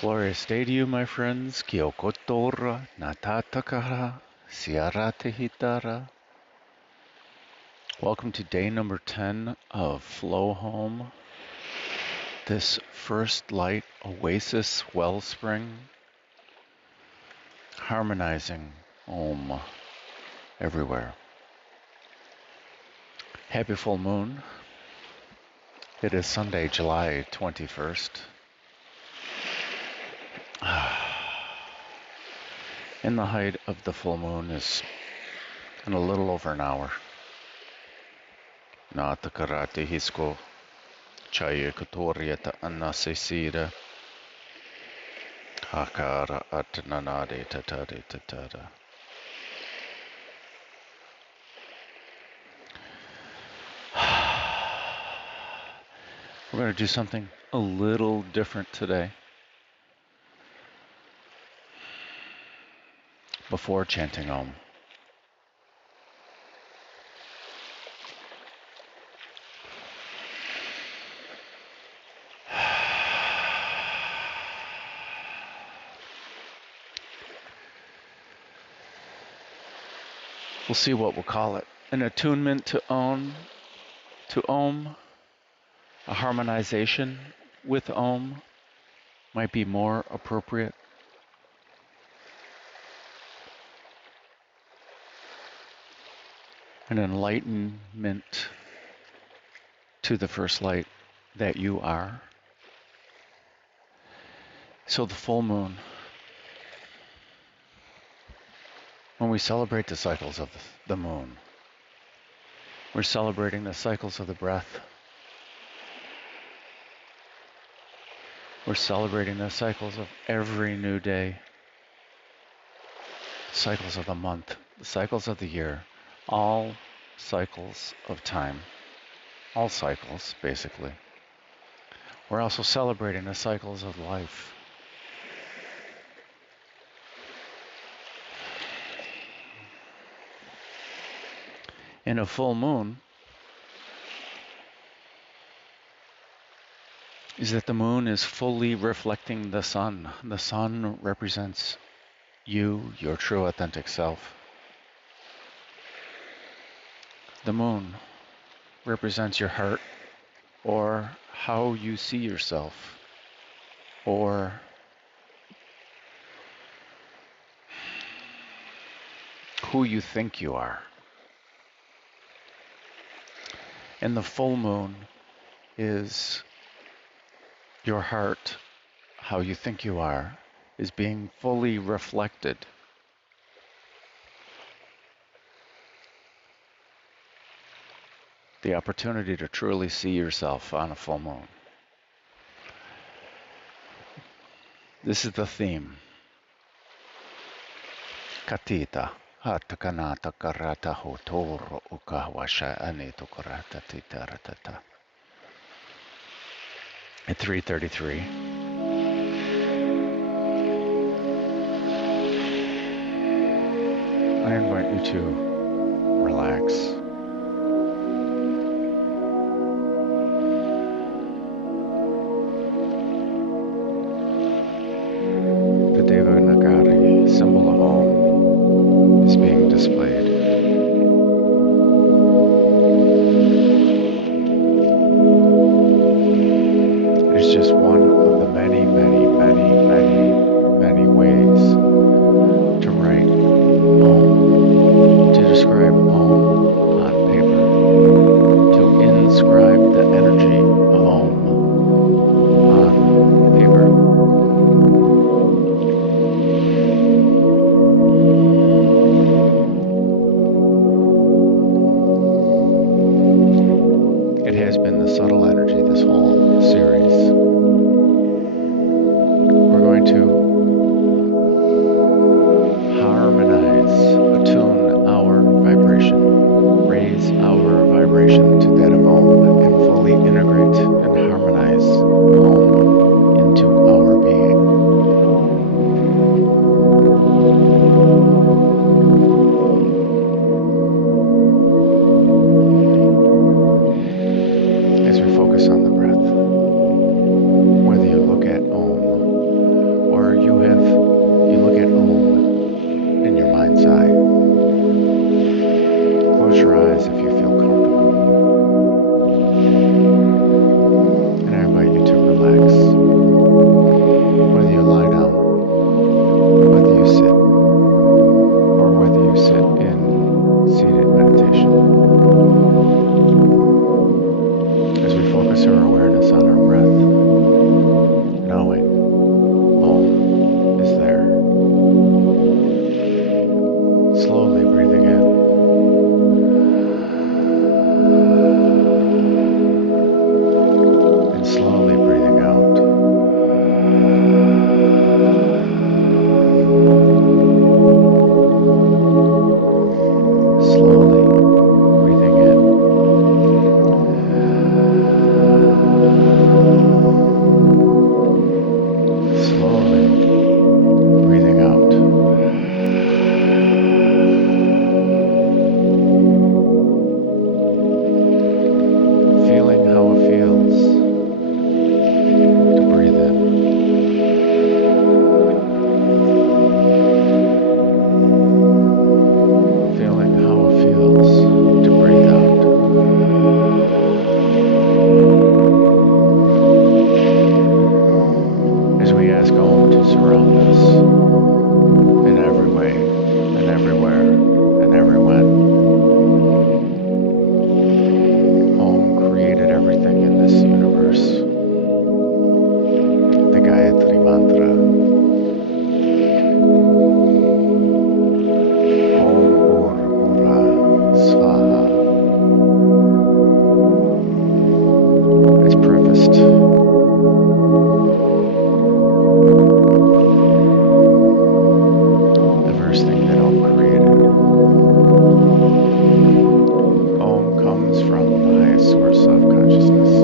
Glorious day to you, my friends. Kyokotora natatakara siaratehitara. Welcome to day number 10 of Flow Home. This first light oasis wellspring, harmonizing hOMe everywhere. Happy full moon. It is Sunday, July 21st. And the height of the full moon is in a little over an hour. Natakarate hisko chaya katoriata anasesira hakara atnanade tatade tatada. We're going to do something a little different today. Before chanting hOMe. We'll see what we'll call it. An attunement to hOMe, a harmonization with hOMe might be more appropriate. An enlightenment to the first light that you are. So the full moon, when we celebrate the cycles of the moon, we're celebrating the cycles of the breath. We're celebrating the cycles of every new day, cycles of the month, the cycles of the year, all cycles of time, all cycles basically. We're also celebrating the cycles of life. In a full moon is that the moon is fully reflecting the sun. The sun represents you, your true authentic self. The moon represents your heart, or how you see yourself, or who you think you are. And the full moon is your heart, how you think you are, is being fully reflected. The opportunity to truly see yourself on a full moon. This is the theme. Katita hatakanata karata hotoro ukahwasha aneto karata titaratata. At 3:33. I invite you to relax. The Devanagari symbol of hOMe is being displayed. It's just one of the many, many, many, many, many ways to write hOMe, to describe hOMe. focus our awareness on our breath, knowing home is there. Slowly breathing in and slowly breathing out. Slowly breathing in. Slowly breathing out. Feeling how it feels to breathe in. Feeling how it feels to breathe out. As we ask hOMe to surround us in every way, and everywhere, and everyone. hOMe created everything in this universe. The Gayatri Mantra. Om Bhur Swaha. It's prefaced. The first thing that hOMe created. hOMe comes from the highest source of consciousness.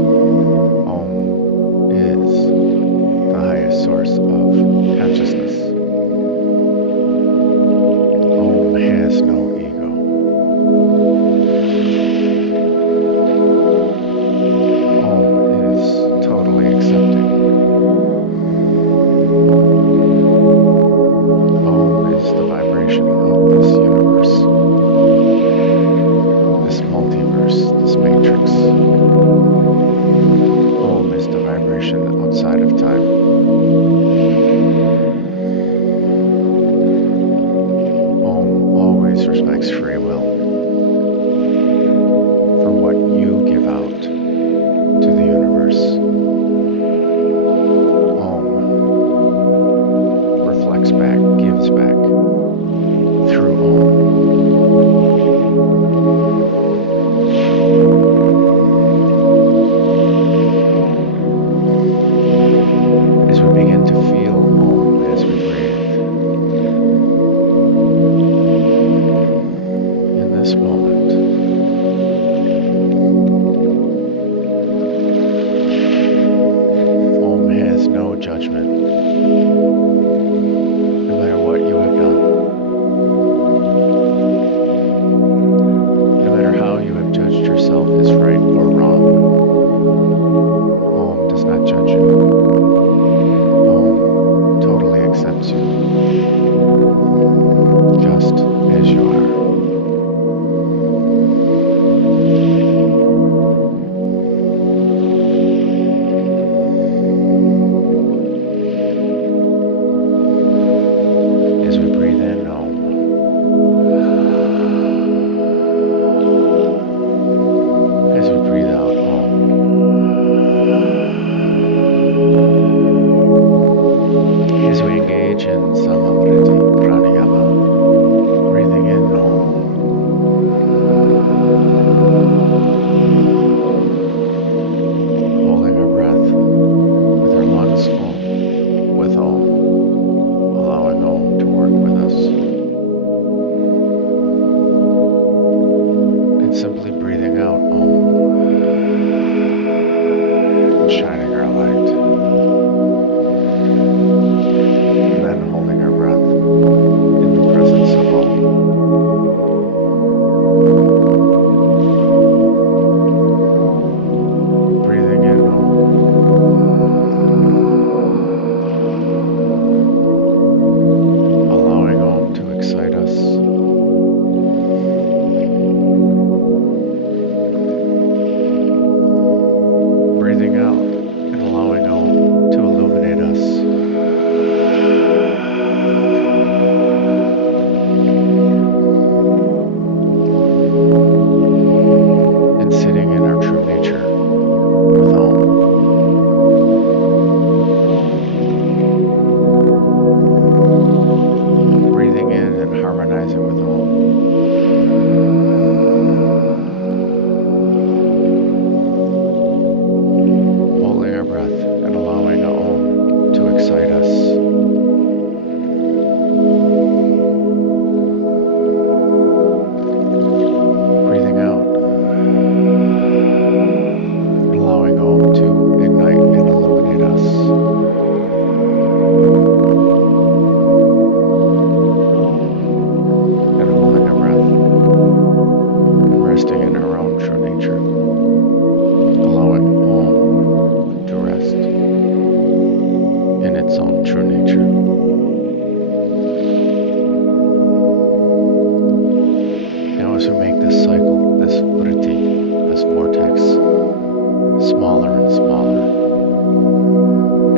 smaller and smaller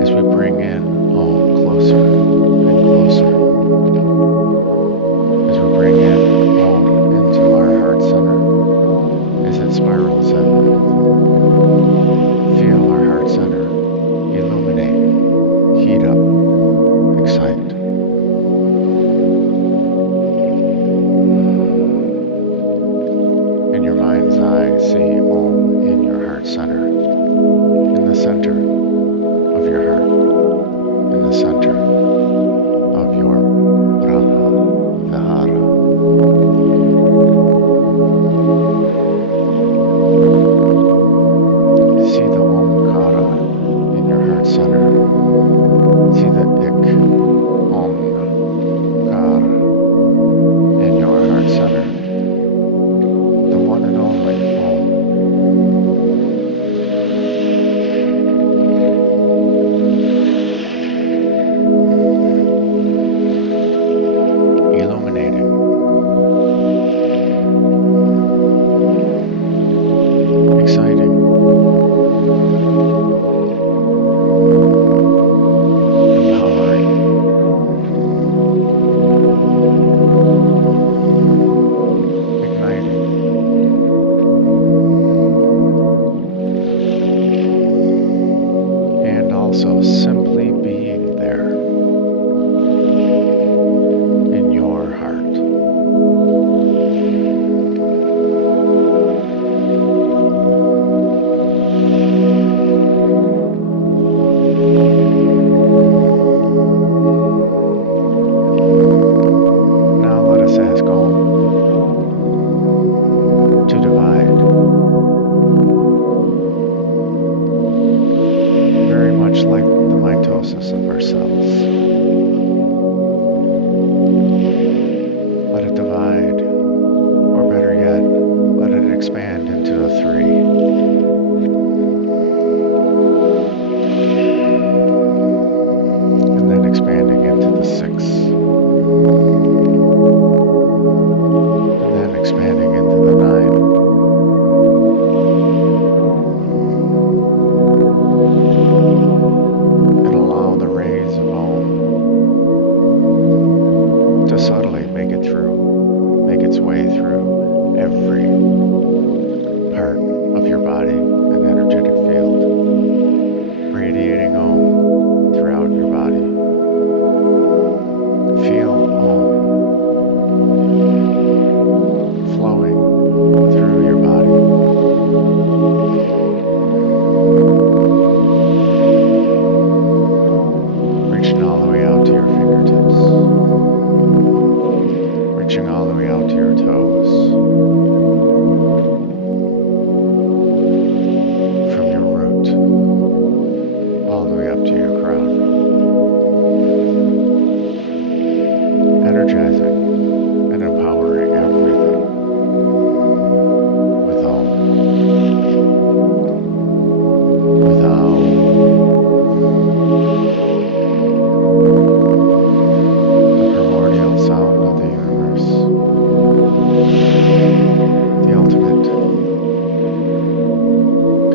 as we bring in home closer and closer. As we bring in home into our heart center as it spirals in. Feel our heart center illuminate, heat up, excite. In your mind's eye, see Om in your heart center, in the center of your heart, in the center of your Brahma Vihara. See the Omkara in your heart center. See the Ik Omkar in your heart center. The one and only Om. Illuminating. Exciting. Empowering. Igniting. And also simply being there in your heart. Now let us ask Om to divide, very much like the mitosis of our cells. Let it divide, or better yet, let it expand into a 3. And then expanding into the 6. And then expanding into the 9. And allow the rays of Om to subtly make its way through every part of your body and energetic field, radiating Om throughout your body. Feel Om flowing through your body. Reaching all the way out to your fingertips. Reaching all the way out to your toes. From your root all the way up to your crown. Energizing and empowering everything with Om. With Om. The primordial sound of the universe. The ultimate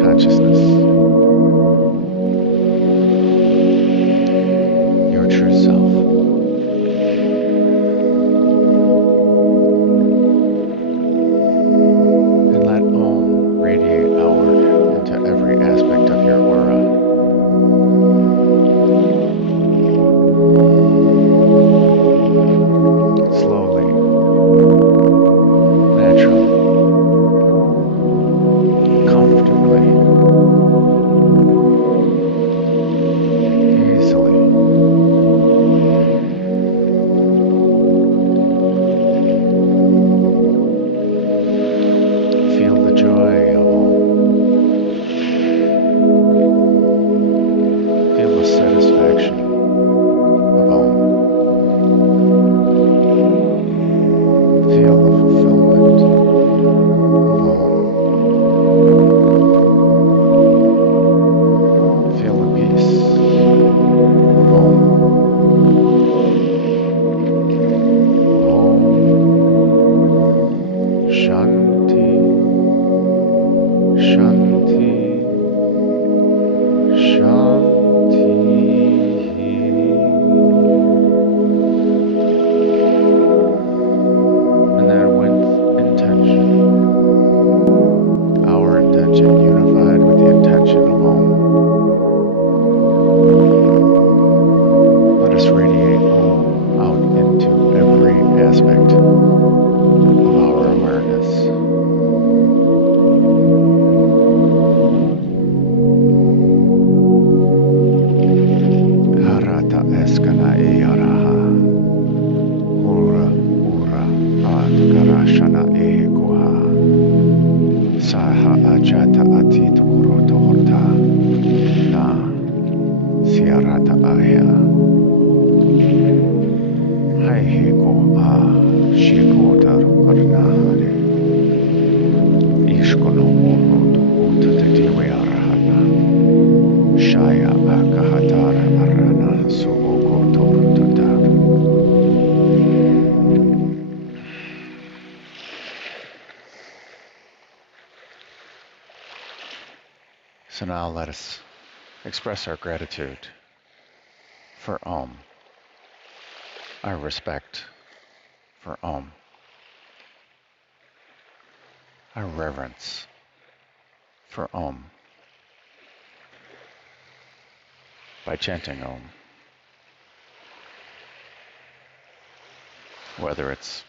consciousness. Your true self. And let Om radiate outward into every aspect of your aura. Slowly, naturally, comfortably, So now let us express our gratitude for Om, our respect for Om, our reverence for Om by chanting Om. Whether it's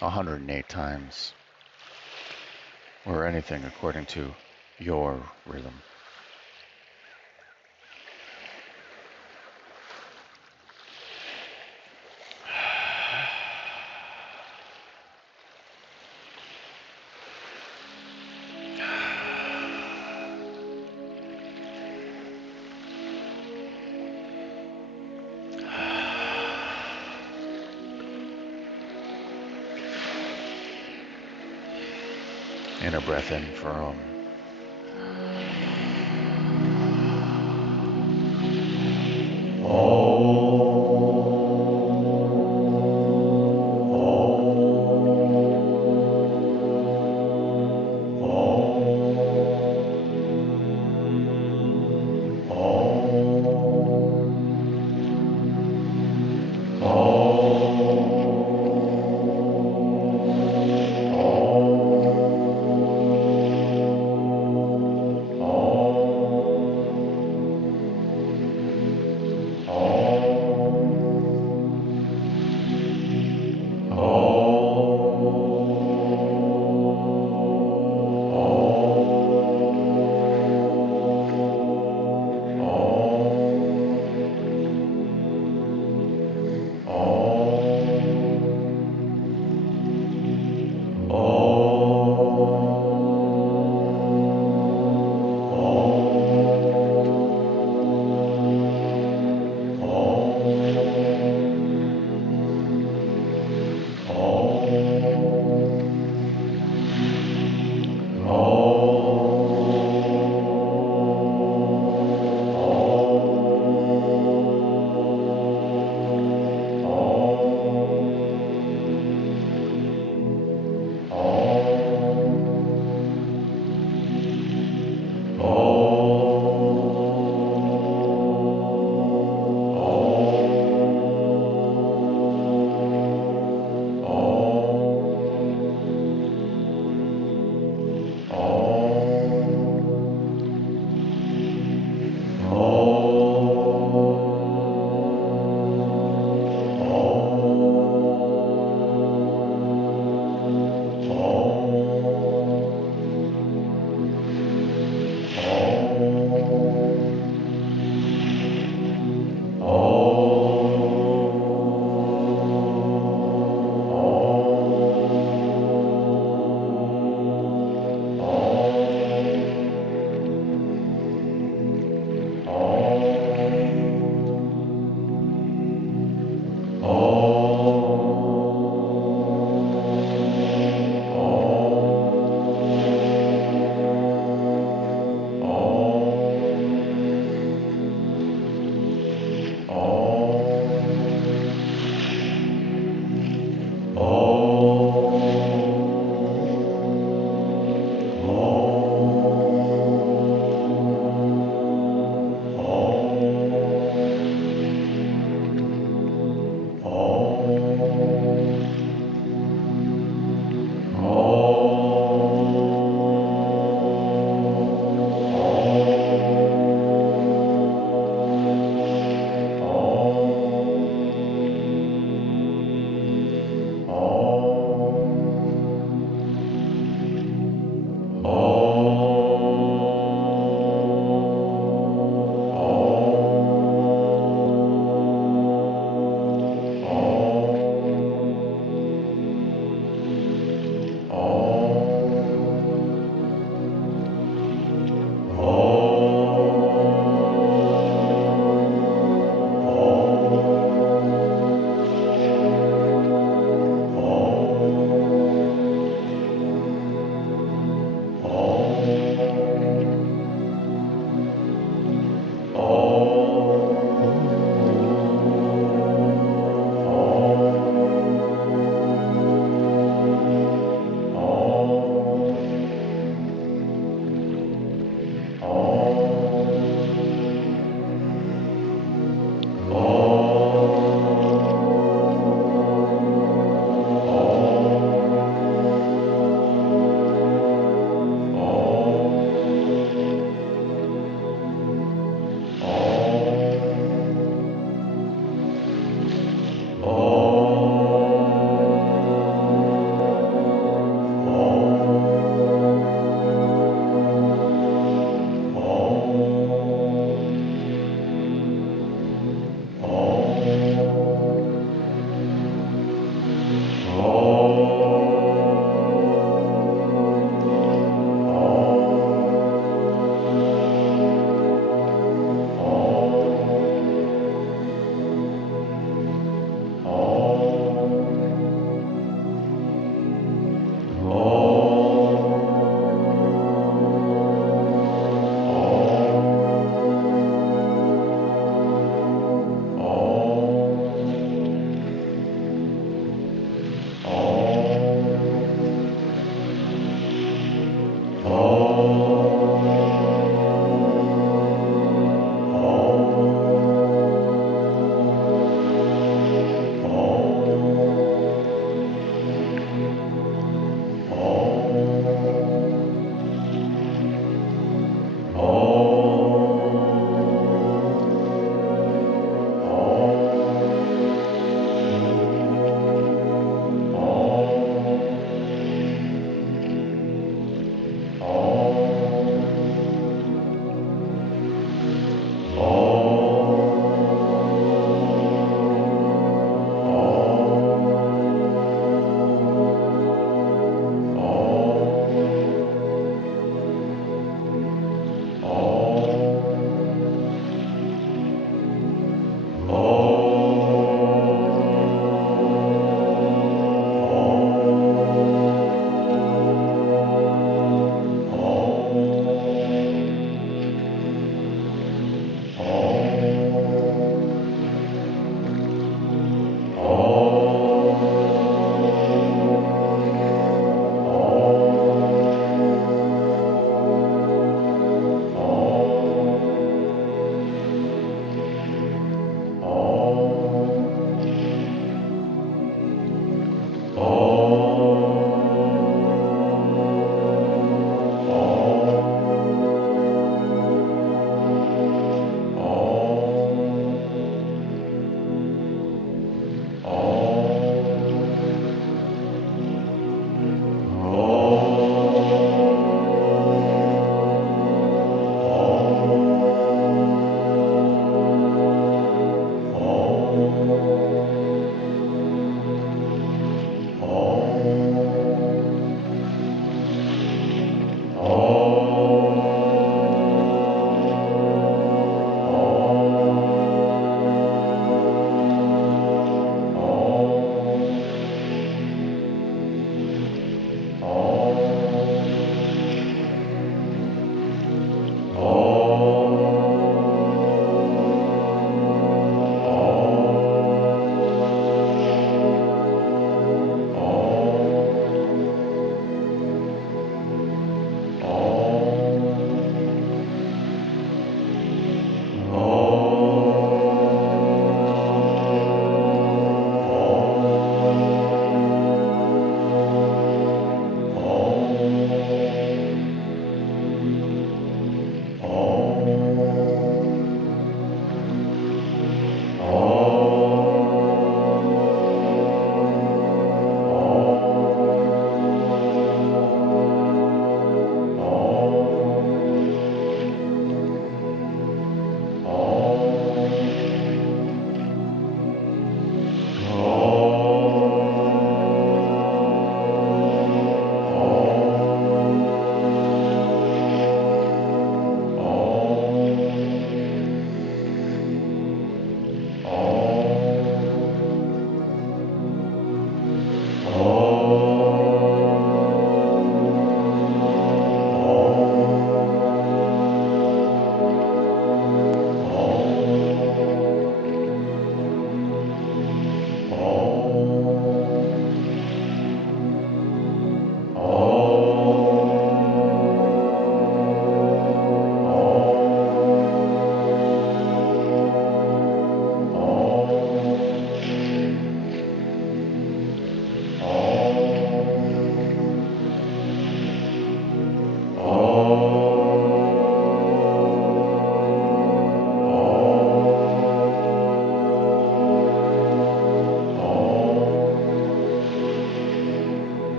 108 times or anything according to your rhythm. Inner breath in for Om.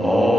Oh.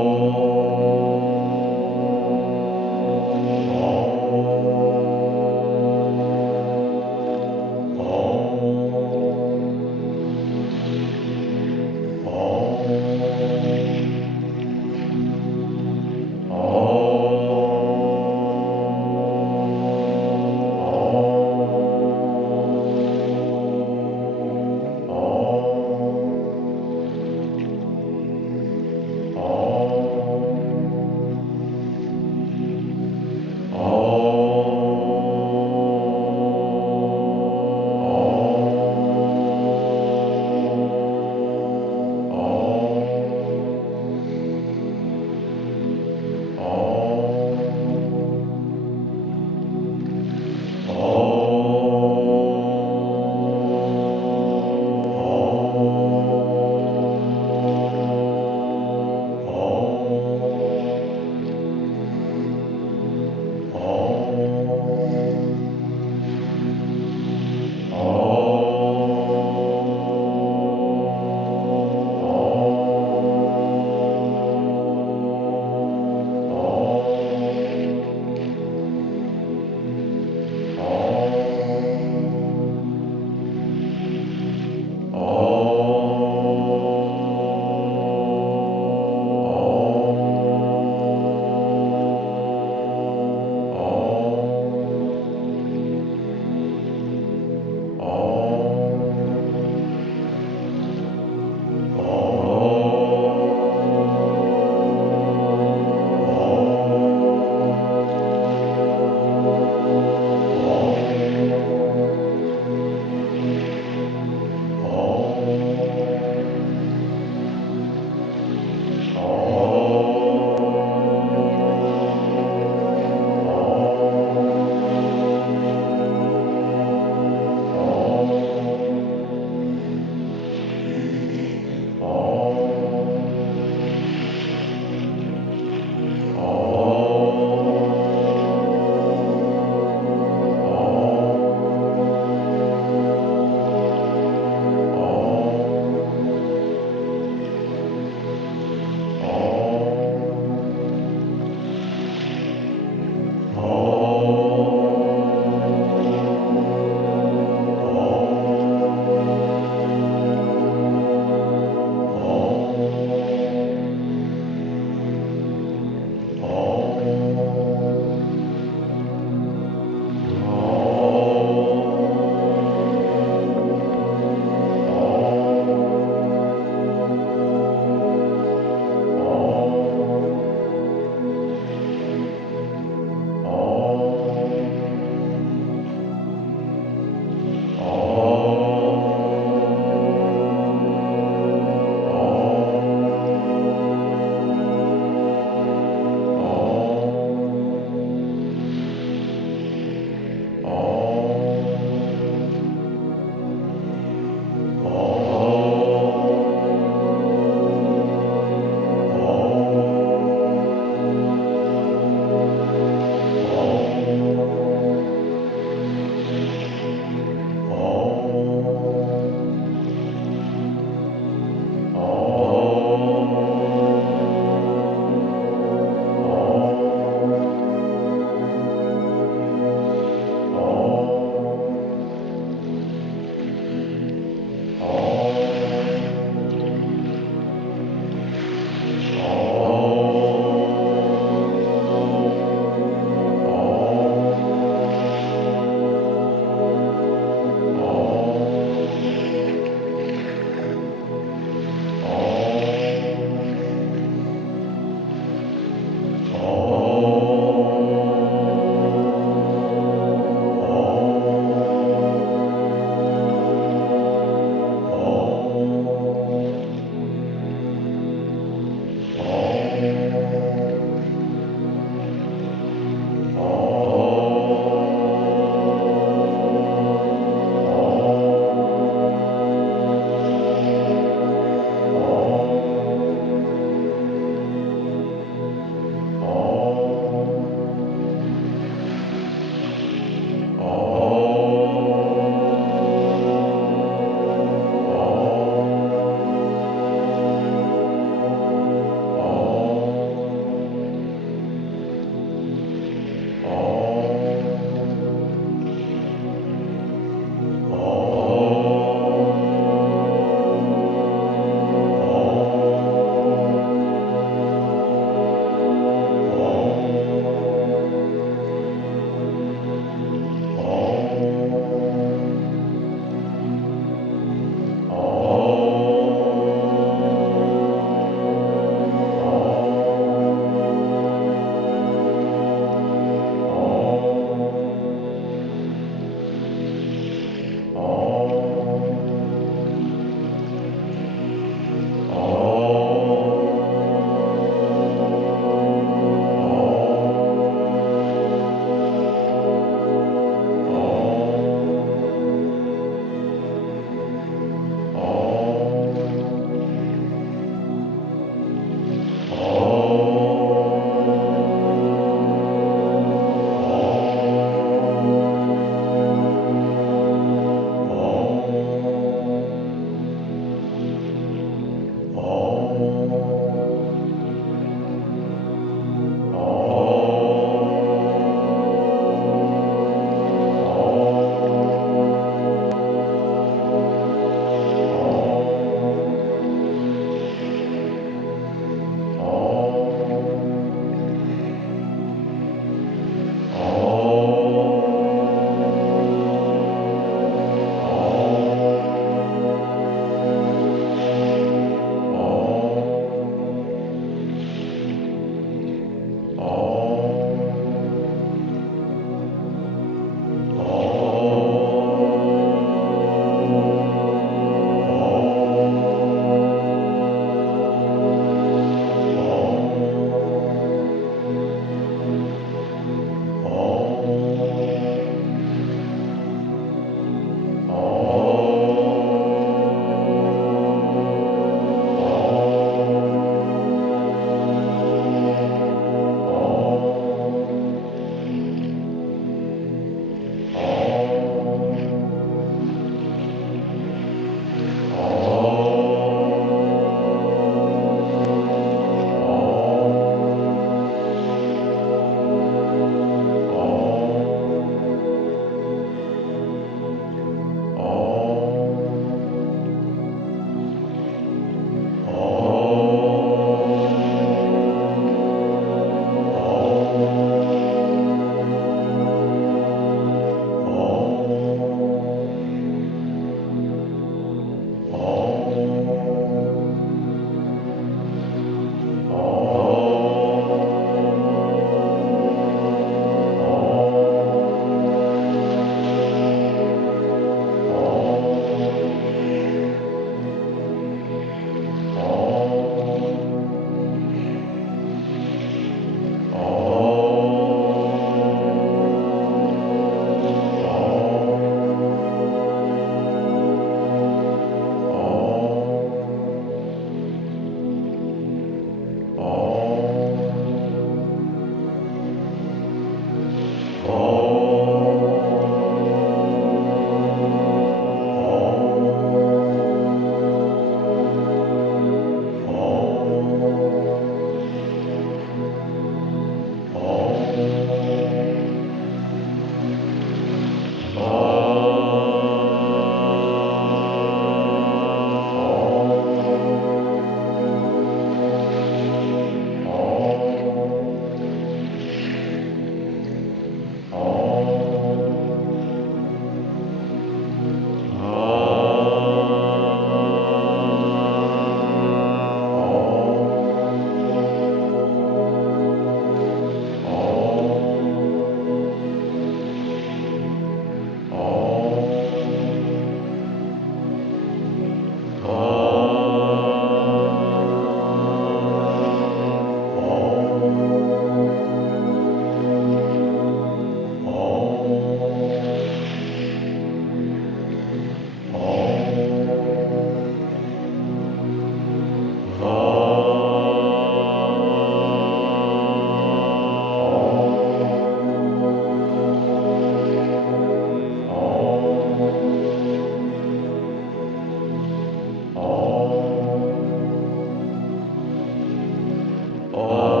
Om.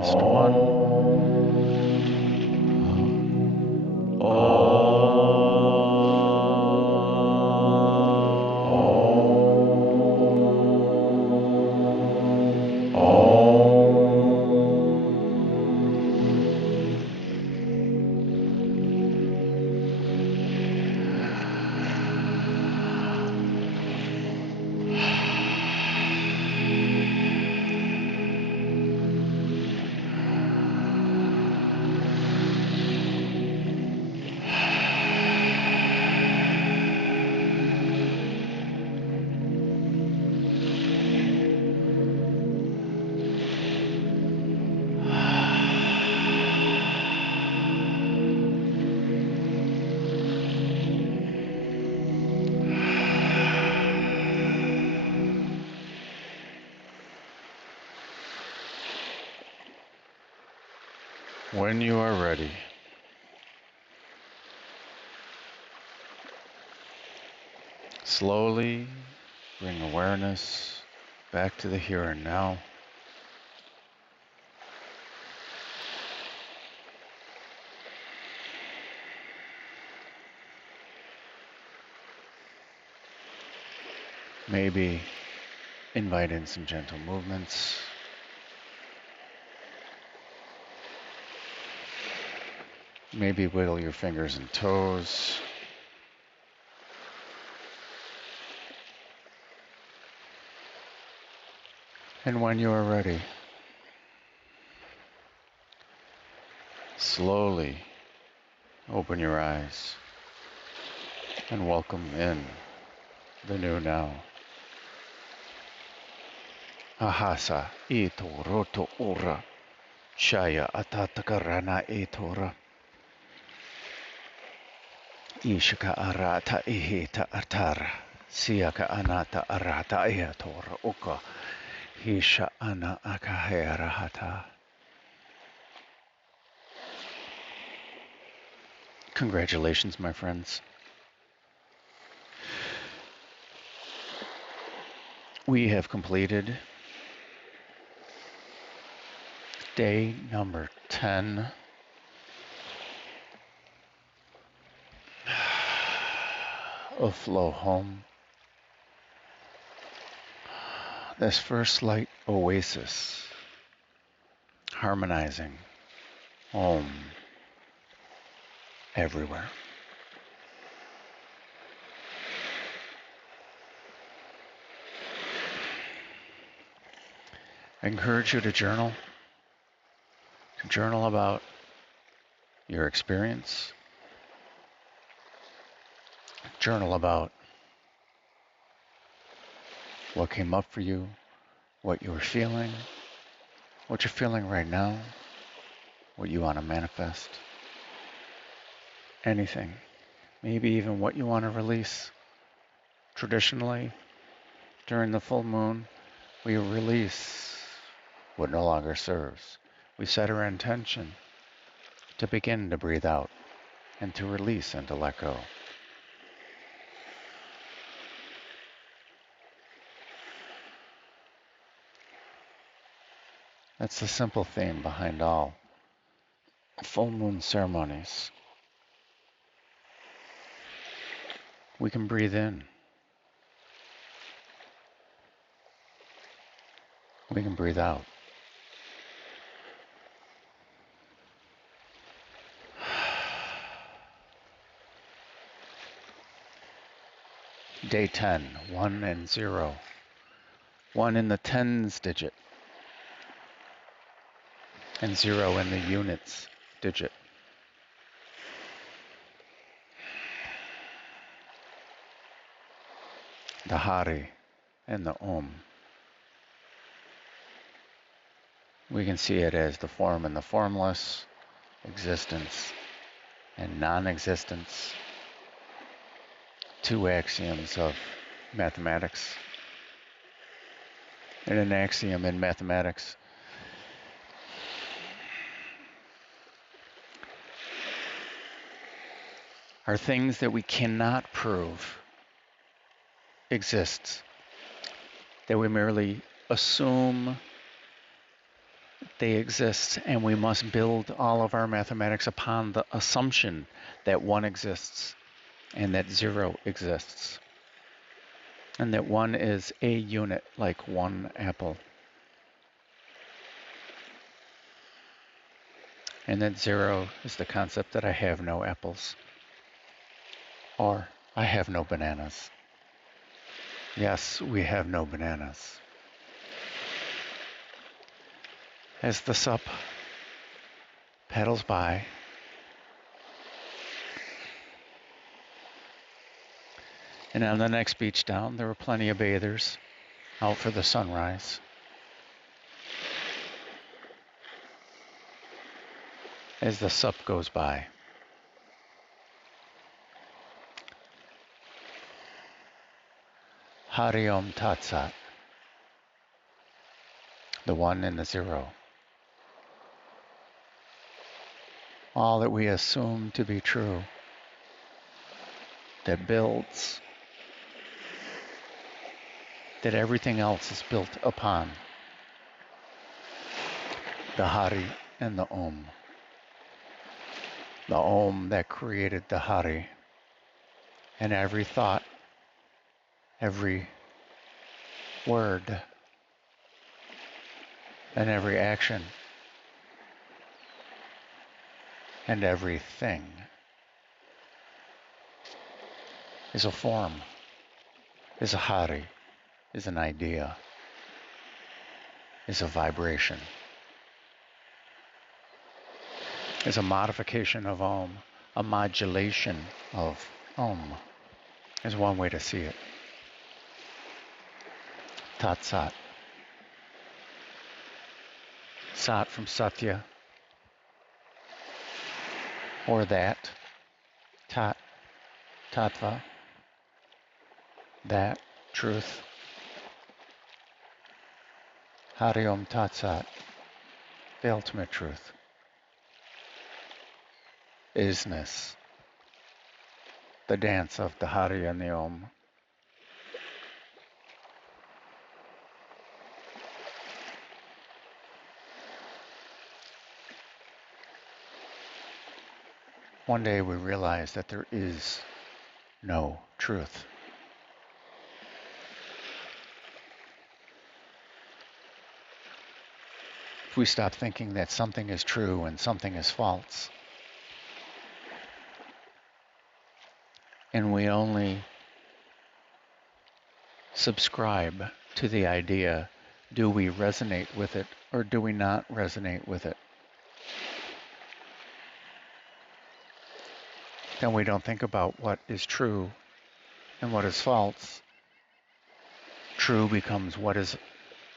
last one. When you are ready, slowly bring awareness back to the here and now. Maybe invite in some gentle movements. Maybe wiggle your fingers and toes. And when you are ready, slowly open your eyes and welcome in the new now. Ahasa ito roto ora shaya atatakarana etora ishaka arata ihita atara siaka anata arata eatora uka hisha ana akaherahata. Congratulations, my friends. We have completed day number 10 of Flow Home. This first light oasis, harmonizing home everywhere. I encourage you to journal about your experience, journal about what came up for you, what you were feeling, what you're feeling right now, what you want to manifest, anything, maybe even what you want to release. Traditionally, during the full moon, we release what no longer serves. We set our intention to begin to breathe out and to release and to let go. That's the simple theme behind all full moon ceremonies. We can breathe in. We can breathe out. Day 10, 1 and 0. 1 in the tens digit, and 0 in the units digit. The Hari and the Om. We can see it as the form and the formless, existence and non-existence. 2 axioms of mathematics. And an axiom in mathematics are things that we cannot prove exists, that we merely assume They exist, and we must build all of our mathematics upon the assumption that one exists and that zero exists, and that one is a unit like one apple, and that zero is the concept that I have no apples, or I have no bananas. Yes, we have no bananas. As the sup paddles by, and on the next beach down, there were plenty of bathers out for the sunrise. As the sup goes by, Hari Om Tat Sat, the one and the zero. All that we assume to be true, that builds, that everything else is built upon, the Hari and the Om. The Om that created the Hari, and every thought, every word, and every action, and everything is a form, is a Hari, is an idea, is a vibration, is a modification of Om, a modulation of Om, is one way to see it. Tat Sat. Sat from Satya, or that. Tat, Tattva, that, truth. Hari Om Tat Sat, the ultimate truth. Isness, the dance of the Hari and the Om. One day we realize that there is no truth. If we stop thinking that something is true and something is false, and we only subscribe to the idea, do we resonate with it or do we not resonate with it? Then we don't think about what is true and what is false. True becomes what is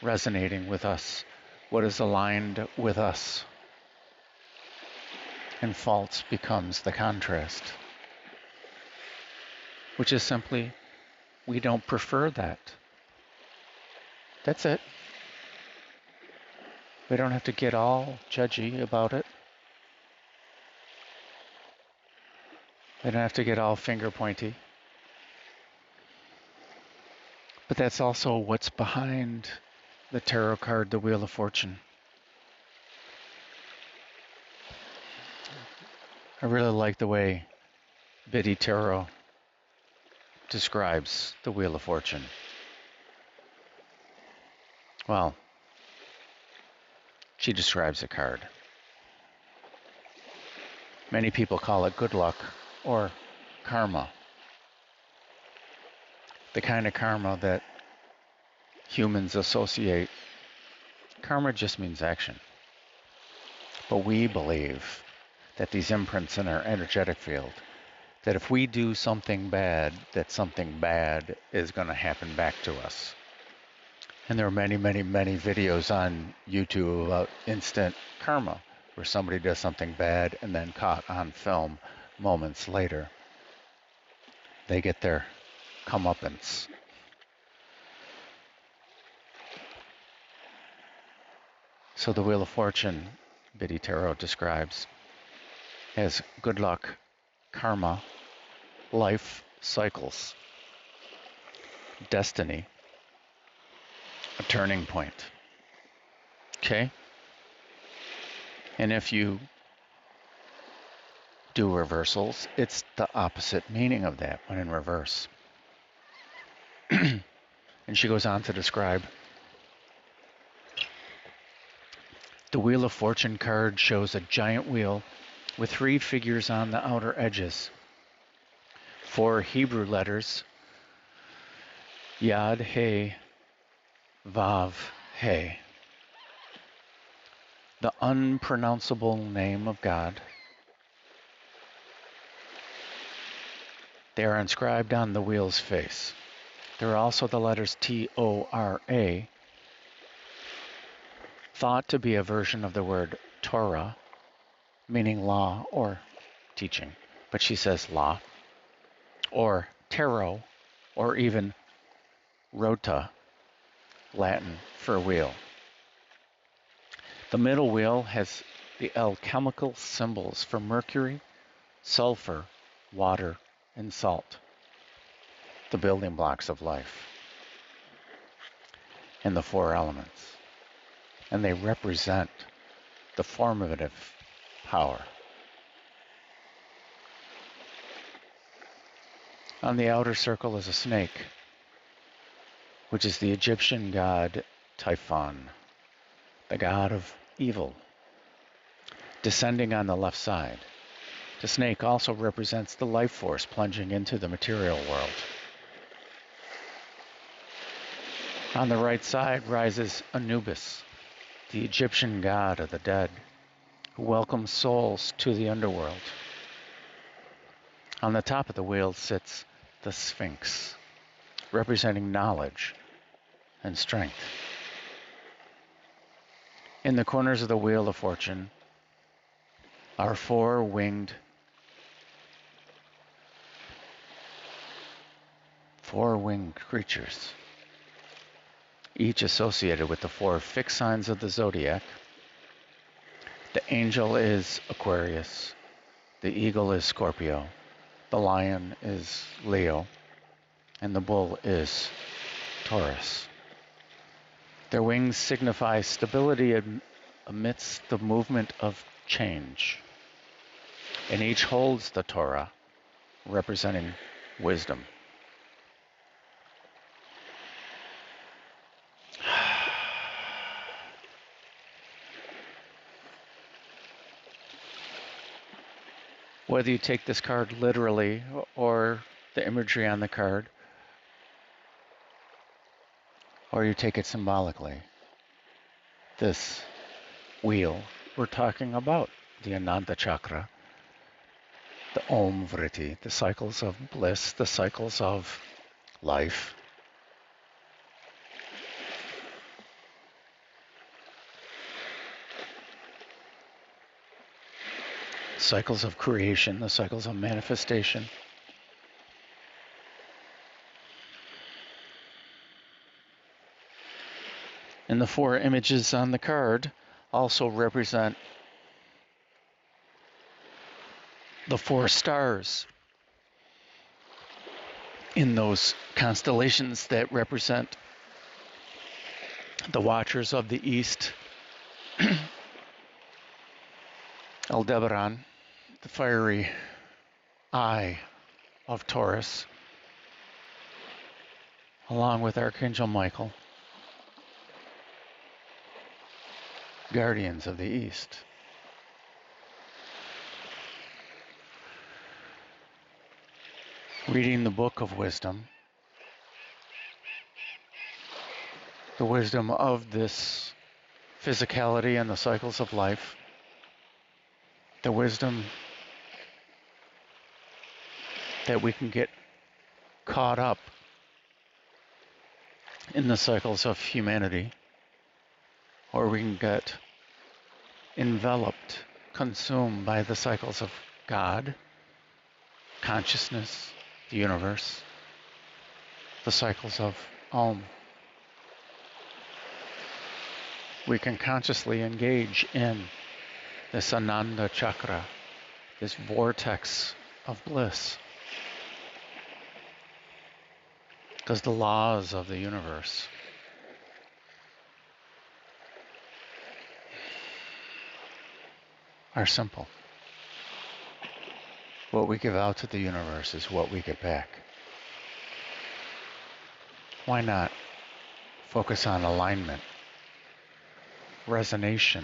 resonating with us, what is aligned with us, and false becomes the contrast, which is simply, we don't prefer that. That's it. We don't have to get all judgy about it. We don't have to get all finger pointy. But that's also what's behind the tarot card, the Wheel of Fortune. I really like the way Biddy Tarot describes the Wheel of Fortune. Well, she describes the card. Many people call it good luck or karma. The kind of karma that humans associate. Karma just means action. But we believe that these imprints in our energetic field, that if we do something bad, that something bad is going to happen back to us. And there are many, many, many videos on YouTube about instant karma, where somebody does something bad and then caught on film moments later, they get their comeuppance. So the Wheel of Fortune, Biddy Tarot describes as good luck, karma, life cycles, destiny, a turning point. Okay? And if you do reversals, it's the opposite meaning of that when in reverse. And she goes on to describe the Wheel of Fortune card shows a giant wheel with 3 figures on the outer edges. 4 Hebrew letters, Yad, He, Vav, He. The unpronounceable name of God. They are inscribed on the wheel's face. There are also the letters T-O-R-A, thought to be a version of the word Torah, meaning law or teaching, but she says law, or tarot, or even rota, Latin for wheel. The middle wheel has the alchemical symbols for mercury, sulfur, water, and salt, the building blocks of life, and the 4 elements. And they represent the formative power. On the outer circle is a snake, which is the Egyptian god Typhon, the god of evil, descending on the left side. The snake also represents the life force plunging into the material world. On the right side rises Anubis, the Egyptian god of the dead, who welcomes souls to the underworld. On the top of the wheel sits the Sphinx, representing knowledge and strength. In the corners of the Wheel of Fortune are 4 winged creatures, each associated with the 4 fixed signs of the zodiac. The angel is Aquarius, the eagle is Scorpio, the lion is Leo, and the bull is Taurus. Their wings signify stability amidst the movement of change, and each holds the Torah, representing wisdom. Whether you take this card literally or the imagery on the card, or you take it symbolically, this wheel, we're talking about the Ananda chakra, the Om Vritti, the cycles of bliss, the cycles of life. Cycles of creation, the cycles of manifestation. And the 4 images on the card also represent the 4 stars in those constellations that represent the watchers of the east. Aldebaran, the fiery eye of Taurus, along with Archangel Michael, guardians of the east. Reading the book of wisdom, the wisdom of this physicality and the cycles of life, the wisdom that we can get caught up in the cycles of humanity, or we can get enveloped, consumed by the cycles of God, consciousness, the universe, the cycles of hOMe. We can consciously engage in this Ananda chakra, this vortex of bliss. Because the laws of the universe are simple. What we give out to the universe is what we get back. Why not focus on alignment, resonation?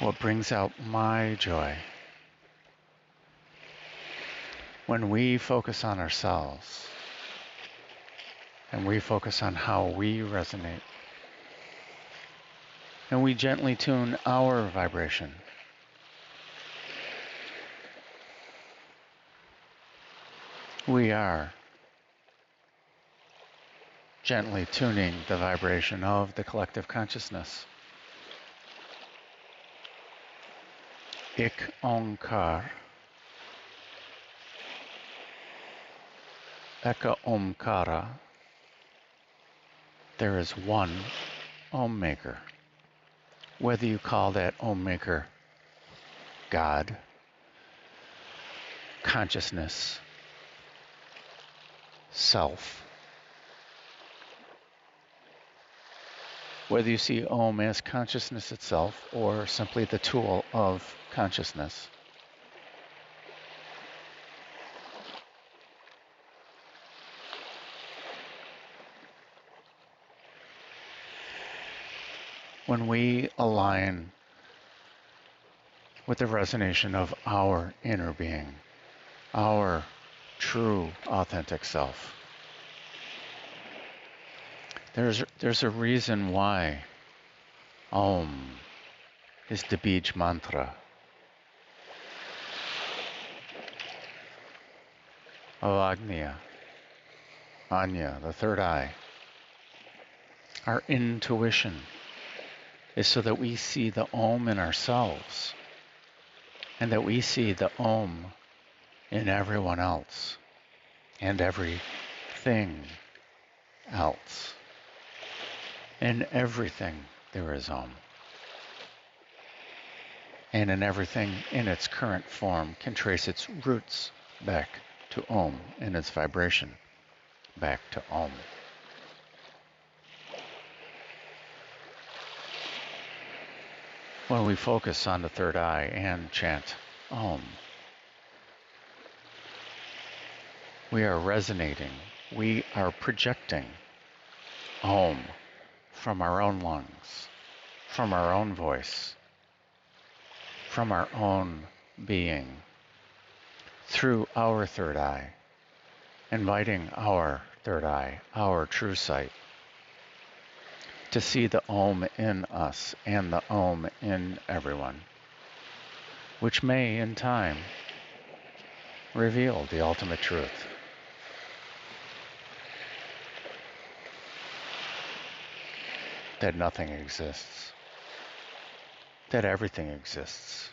What brings out my joy? When we focus on ourselves and we focus on how we resonate and we gently tune our vibration, we are gently tuning the vibration of the collective consciousness. Ik Onkar, Eka Omkara, there is one Om Maker. Whether you call that Om Maker God, consciousness, self, whether you see Om as consciousness itself or simply the tool of consciousness, when we align with the resonation of our inner being, our true authentic self, there's a reason why Om is the Bij mantra of Agnya, Anya, the third eye. Our intuition is so that we see the Om in ourselves and that we see the Om in everyone else and everything else. In everything there is Om. And in everything in its current form can trace its roots back to Om and its vibration back to Om. When we focus on the third eye and chant Om, we are resonating, we are projecting Om from our own lungs, from our own voice, from our own being, through our third eye, inviting our third eye, our true sight, to see the Om in us and the Om in everyone, which may, in time, reveal the ultimate truth. That nothing exists, that everything exists,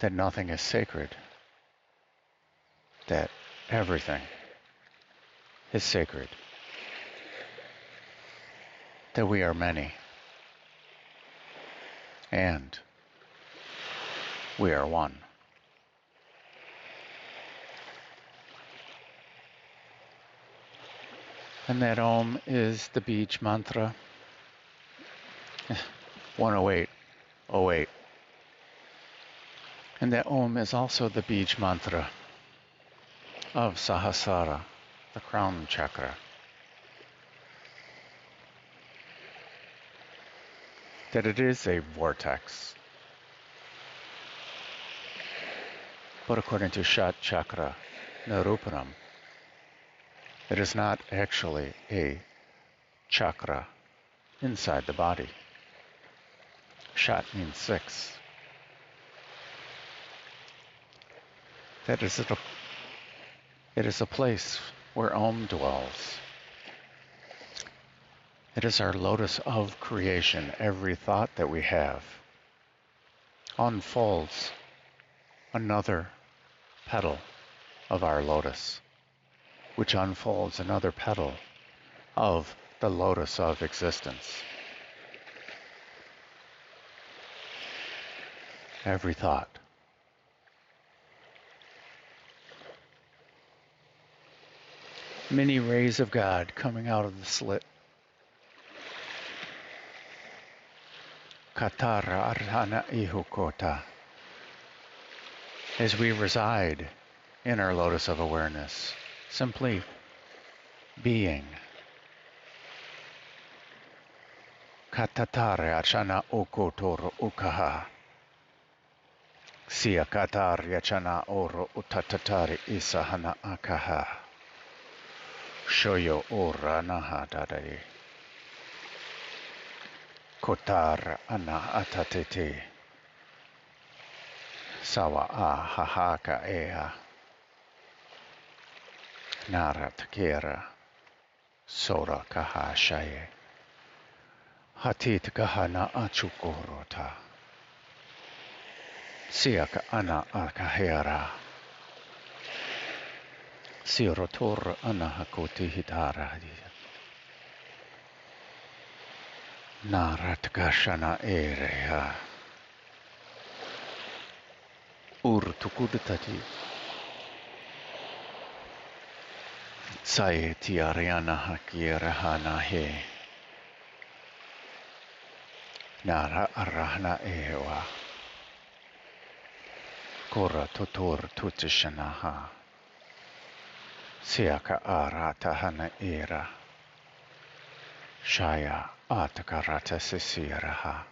that nothing is sacred, that everything is sacred, that we are many, and we are one. And that Om is the Bij mantra 10808. And that Om is also the Bij mantra of Sahasrara, the crown chakra. That it is a vortex. But according to Shat Chakra Nirupanam, it is not actually a chakra inside the body. Shat means 6. That is it is a place where Om dwells. It is our lotus of creation. Every thought that we have unfolds another petal of our lotus, which unfolds another petal of the lotus of existence. Every thought. Many rays of God coming out of the slit. Katara arhana ihukota. As we reside in our lotus of awareness, simply being. Katatare achana ukotoro ukaha. Sia katar yachana oro utatatari isahana akaha. Shoyo ora naha dadai. Kotar ana atatete. Sawa a hahaka ea. Narat kera. Sora kaha shaye. Hatit kahana achukorota. Siaka ana akahera. Sirotor ana hakoti hitara. Narat kashana ereha. Urtukudtati. Saeti ariana hakierahana he. Nara arahna ewa. Kora totor tutishanaha. Siaka aratahana era. Shaya atakarata sisiraha.